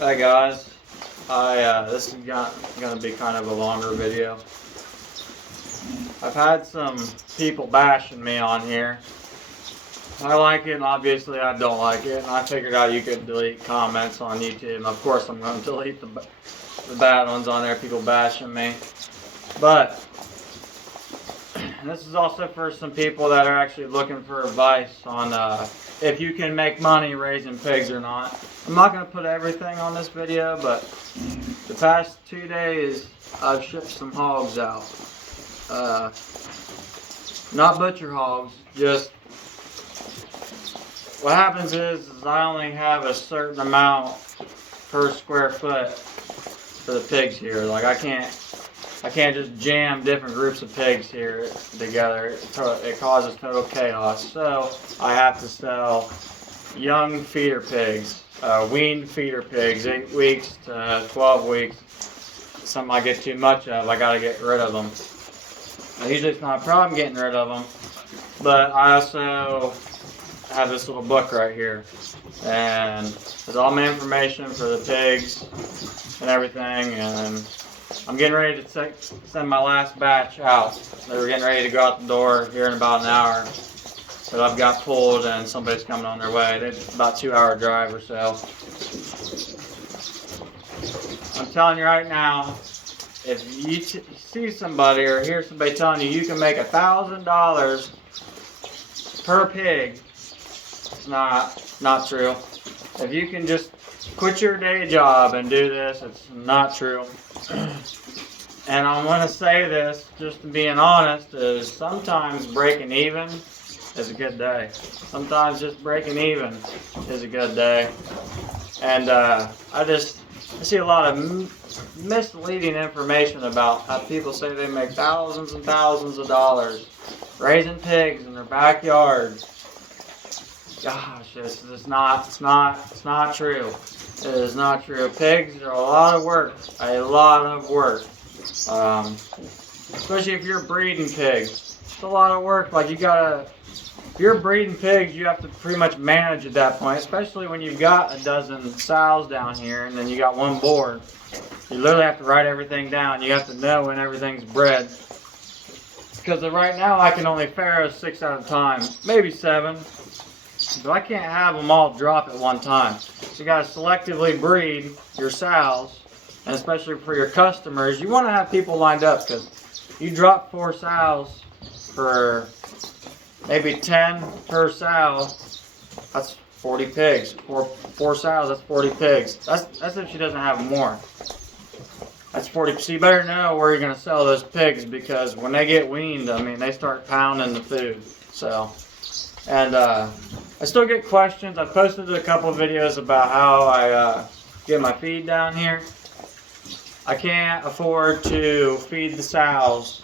Hi guys, this is gonna be kind of a longer video. I've had some people bashing me on here. I like it, and obviously I don't like it, and I figured out you could delete comments on YouTube. And of course I'm going to delete the bad ones on there, people bashing me. But this is also for some people that are actually looking for advice on if you can make money raising pigs or not. I'm not going to put everything on this video, but the past 2 days I've shipped some hogs out. Not butcher hogs, just what happens is I only have a certain amount per square foot for the pigs here. Like I can't just jam different groups of pigs here together. It causes total chaos. So I have to sell young feeder pigs, weaned feeder pigs, 8 weeks to 12 weeks. Some I get too much of, I gotta get rid of them. Usually it's not a problem getting rid of them, but I also have this little book right here, and there's all my information for the pigs and everything, and I'm getting ready to send my last batch out. They're getting ready to go out the door here in about an hour, but I've got pulled and somebody's coming on their way. It's about a 2-hour drive or so. I'm telling you right now, if you see somebody or hear somebody telling you you can make $1,000 per pig, it's not true. If you can just quit your day job and do this, it's not true. And I want to say this, just being honest, is sometimes breaking even is a good day. Sometimes just breaking even is a good day. And I see a lot of misleading information about how people say they make thousands and thousands of dollars raising pigs in their backyard. Gosh, it's not true. It is not true. Pigs are a lot of work. Especially if you're breeding pigs. It's a lot of work. Like if you're breeding pigs, you have to pretty much manage at that point, especially when you've got a dozen sows down here and then you got one boar. You literally have to write everything down. You have to know when everything's bred. Because right now I can only farrow 6 at a time, maybe 7. But I can't have them all drop at one time. So you got to selectively breed your sows, and especially for your customers, you want to have people lined up, because you drop 4 sows for maybe 10 per sow, that's 40 pigs. Four sows, that's 40 pigs. That's if she doesn't have more. That's 40. So you better know where you're going to sell those pigs, because when they get weaned, I mean, they start pounding the food. So, and I still get questions. I posted a couple of videos about how I get my feed down here. I can't afford to feed the sows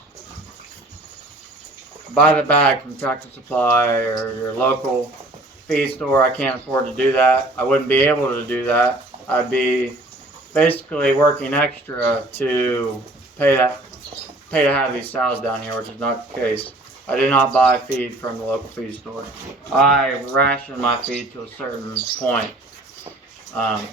by the bag from Tractor Supply or your local feed store. I can't afford to do that. I wouldn't be able to do that. I'd be basically working extra to pay to have these sows down here, which is not the case. I do not buy feed from the local feed store. I ration my feed to a certain point. I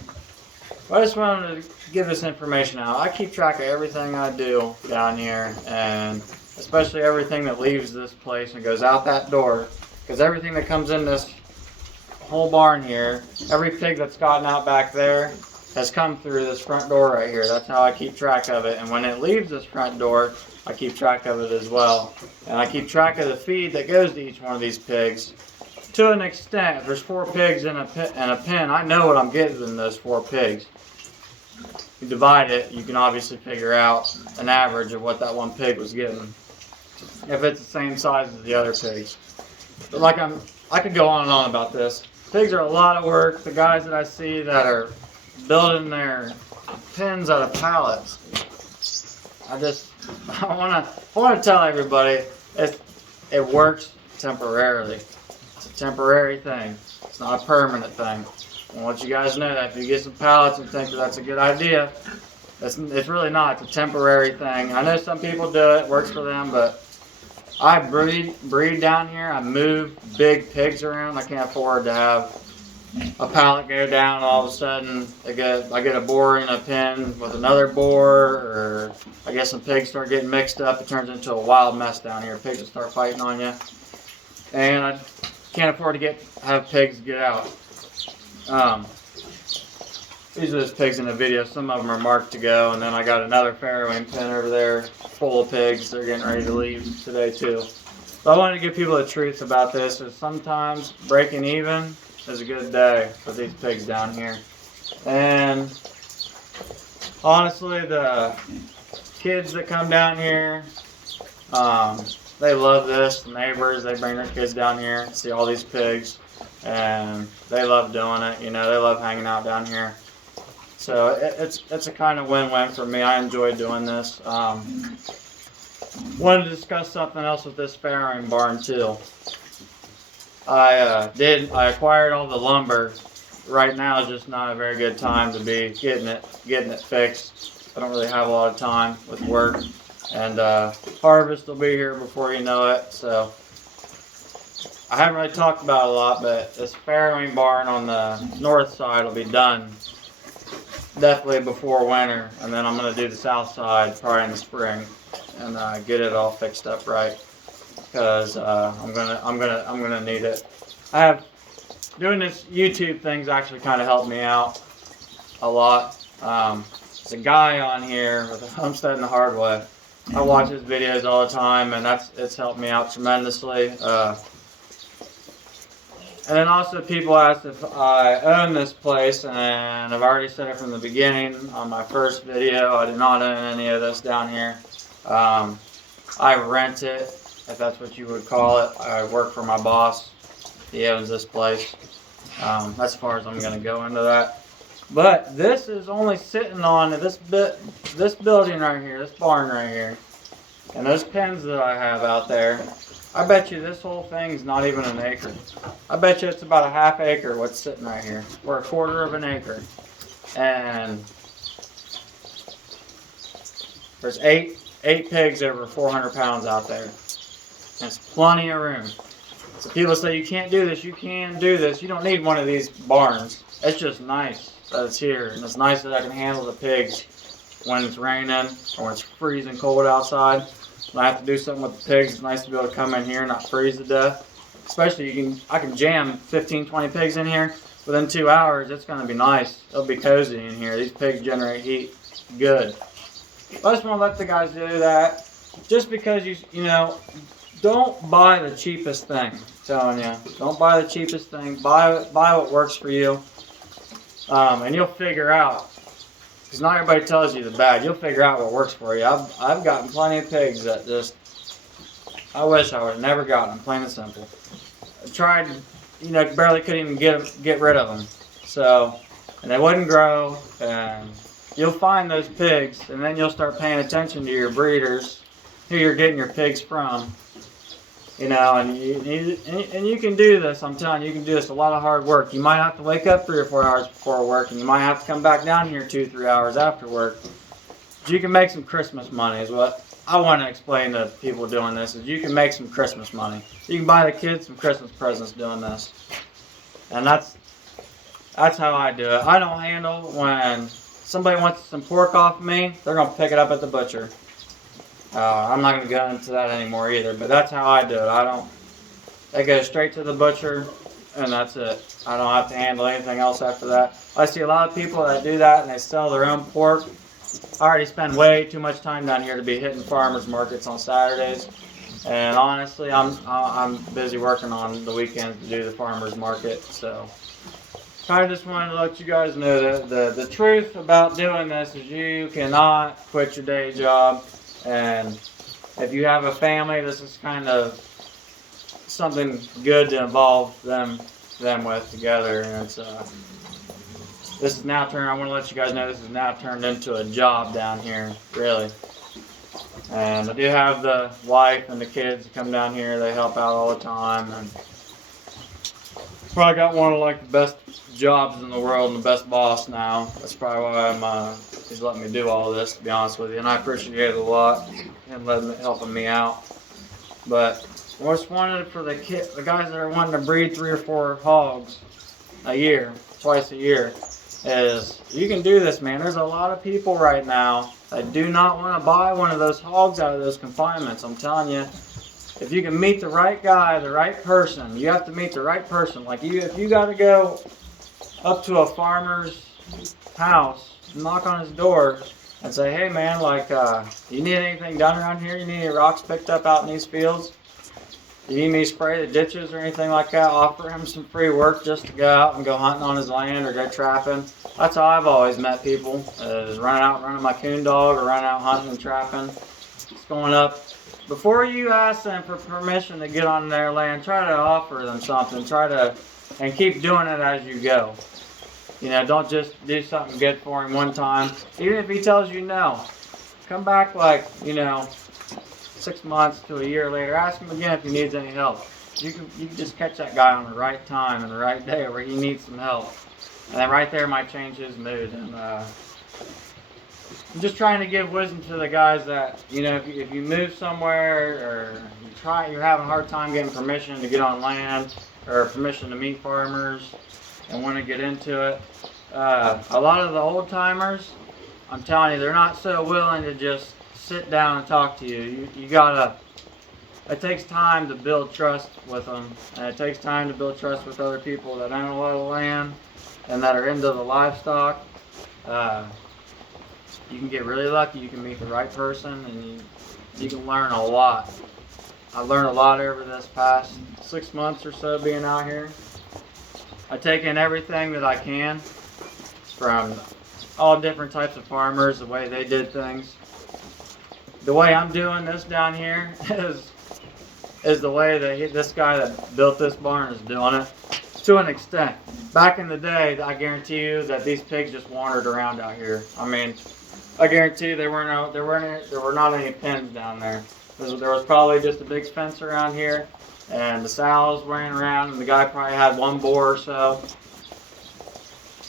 just wanted to give this information out. I keep track of everything I do down here, and especially everything that leaves this place and goes out that door, because everything that comes in this whole barn here, every pig that's gotten out back there has come through this front door right here. That's how I keep track of it. And when it leaves this front door, I keep track of it as well. And I keep track of the feed that goes to each one of these pigs. To an extent, if there's 4 pigs in a pen, I know what I'm getting in those 4 pigs. You divide it, you can obviously figure out an average of what that one pig was getting, if it's the same size as the other pigs. But I could go on and on about this. Pigs are a lot of work. The guys that I see that are building their pens out of pallets, I want to tell everybody it works temporarily. It's a temporary thing. It's not a permanent thing. I want you guys to know that if you get some pallets and think that that's a good idea, it's really not. It's a temporary thing. I know some people do it, works for them, but I breed down here. I move big pigs around. I can't afford to have a pallet go down, all of a sudden I get a boar in a pen with another boar, or I guess some pigs start getting mixed up. It turns into a wild mess down here. Pigs will start fighting on you, and I can't afford to have pigs get out. These are just pigs in the video. Some of them are marked to go, and then I got another farrowing pen over there full of pigs. They're getting ready to leave today too. So I wanted to give people the truth about this. Is sometimes breaking even is a good day for these pigs down here. And honestly, the kids that come down here, they love this. The neighbors, they bring their kids down here to see all these pigs, and they love doing it. You know, they love hanging out down here. So it's a kind of win-win for me. I enjoy doing this. Wanted to discuss something else with this farrowing barn too. I acquired all the lumber. Right now is just not a very good time to be getting it fixed. I don't really have a lot of time with work, and harvest will be here before you know it. So I haven't really talked about it a lot, but this farrowing barn on the north side will be done definitely before winter, and then I'm gonna do the south side probably in the spring, and get it all fixed up right, because I'm gonna need it. Doing this YouTube thing's actually kind of helped me out a lot. There's a guy on here with a Homestead in the Hard Way. I watch his videos all the time, and it's helped me out tremendously. And then also people asked if I own this place, and I've already said it from the beginning on my first video. I do not own any of this down here. I rent it, if that's what you would call it. I work for my boss. He owns this place. That's as far as I'm going to go into that. But this is only sitting on this building right here, this barn right here, and those pens that I have out there. I bet you this whole thing's not even an acre. I bet you it's about a half acre what's sitting right here, or a quarter of an acre. And there's eight pigs over 400 pounds out there. There's plenty of room. So people say you can't do this, you can do this. You don't need one of these barns. It's just nice that it's here, and it's nice that I can handle the pigs when it's raining or when it's freezing cold outside. When I have to do something with the pigs, it's nice to be able to come in here and not freeze to death. Especially I can jam 15, 20 pigs in here within 2 hours. It's going to be nice. It'll be cozy in here. These pigs generate heat good. I just want to let the guys do that. Just because you know, don't buy the cheapest thing. I'm telling you, don't buy the cheapest thing. Buy what works for you, and you'll figure out. Because not everybody tells you the bad. You'll figure out what works for you. I've gotten plenty of pigs that just, I wish I would have never gotten them, plain and simple. I tried, you know, barely couldn't even get rid of them. So, and they wouldn't grow, and you'll find those pigs, and then you'll start paying attention to your breeders, who you're getting your pigs from. You know, and you can do this. I'm telling you, you can do this. A lot of hard work. You might have to wake up 3 or 4 hours before work, and you might have to come back down here 2 or 3 hours after work. But you can make some Christmas money. Is what I want to explain to people doing this. Is you can make some Christmas money. You can buy the kids some Christmas presents doing this, and that's how I do it. I don't handle when somebody wants some pork off of me. They're gonna pick it up at the butcher. I'm not going to go into that anymore either, but that's how I do it. They go straight to the butcher, and that's it. I don't have to handle anything else after that. I see a lot of people that do that, and they sell their own pork. I already spend way too much time down here to be hitting farmers markets on Saturdays, and honestly, I'm busy working on the weekends to do the farmers market, so I just wanted to let you guys know that the truth about doing this is you cannot quit your day job. And if you have a family, this is kind of something good to involve them with together. And it's this is now turned. I want to let you guys know this is now turned into a job down here, really. And I do have the wife and the kids that come down here. They help out all the time, and probably got one of like the best jobs in the world and the best boss now. That's probably why he's letting me do all this, to be honest with you, and I appreciate it a lot, him helping me out. But I just wanted for the guys that are wanting to breed 3 or 4 hogs, a year, twice a year, is you can do this, man. There's a lot of people right now that do not want to buy one of those hogs out of those confinements. I'm telling you, if you can meet the right guy, the right person, you have to meet the right person. Like if you got to go up to a farmer's house, knock on his door, and say, hey man, like, you need anything done around here? You need any rocks picked up out in these fields? You need me to spray the ditches or anything like that? Offer him some free work just to go out and go hunting on his land or go trapping. That's how I've always met people, is running my coon dog or running out hunting and trapping. Just going up. Before you ask them for permission to get on their land, try to offer them something. And keep doing it as you go. You know, don't just do something good for him one time. Even if he tells you no, come back like, 6 months to a year later. Ask him again if he needs any help. You can just catch that guy on the right time and the right day where he needs some help. And then right there might change his mood. And I'm just trying to give wisdom to the guys that, if you move somewhere or you're having a hard time getting permission to get on land or permission to meet farmers and want to get into it. A lot of the old timers, I'm telling you, they're not so willing to just sit down and talk to you. It takes time to build trust with them, and it takes time to build trust with other people that own a lot of land and that are into the livestock. You can get really lucky, you can meet the right person, and you can learn a lot. I've learned a lot over this past 6 months or so being out here. I take in everything that I can from all different types of farmers, the way they did things. The way I'm doing this down here is the way that this guy that built this barn is doing it, to an extent. Back in the day, I guarantee you that these pigs just wandered around out here. I mean, I guarantee you there were not any pens down there. There was probably just a big fence around here, and the sows running around, and the guy probably had one boar or so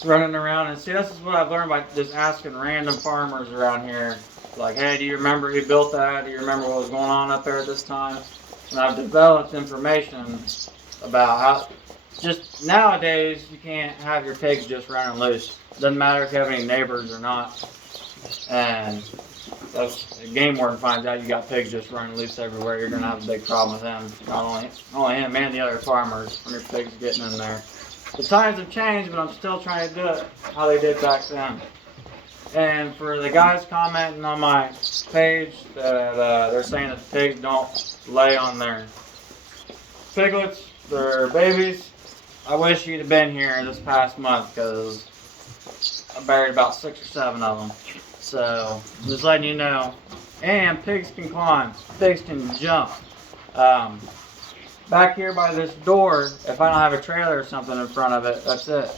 running around. And see, this is what I've learned by just asking random farmers around here. Like, hey, do you remember who built that? Do you remember what was going on up there at this time? And I've developed information about how, just nowadays, you can't have your pigs just running loose. Doesn't matter if you have any neighbors or not. And if the game warden finds out you got pigs just running loose everywhere, you're going to have a big problem with him. Not only him and the other farmers when your pigs getting in there. The times have changed, but I'm still trying to do it how they did back then. And for the guys commenting on my page that they're saying that the pigs don't lay on their piglets, their babies, I wish you'd have been here this past month, because I buried about 6 or 7 of them. So, just letting you know. And pigs can climb. Pigs can jump. Back here by this door, if I don't have a trailer or something in front of it, that's it.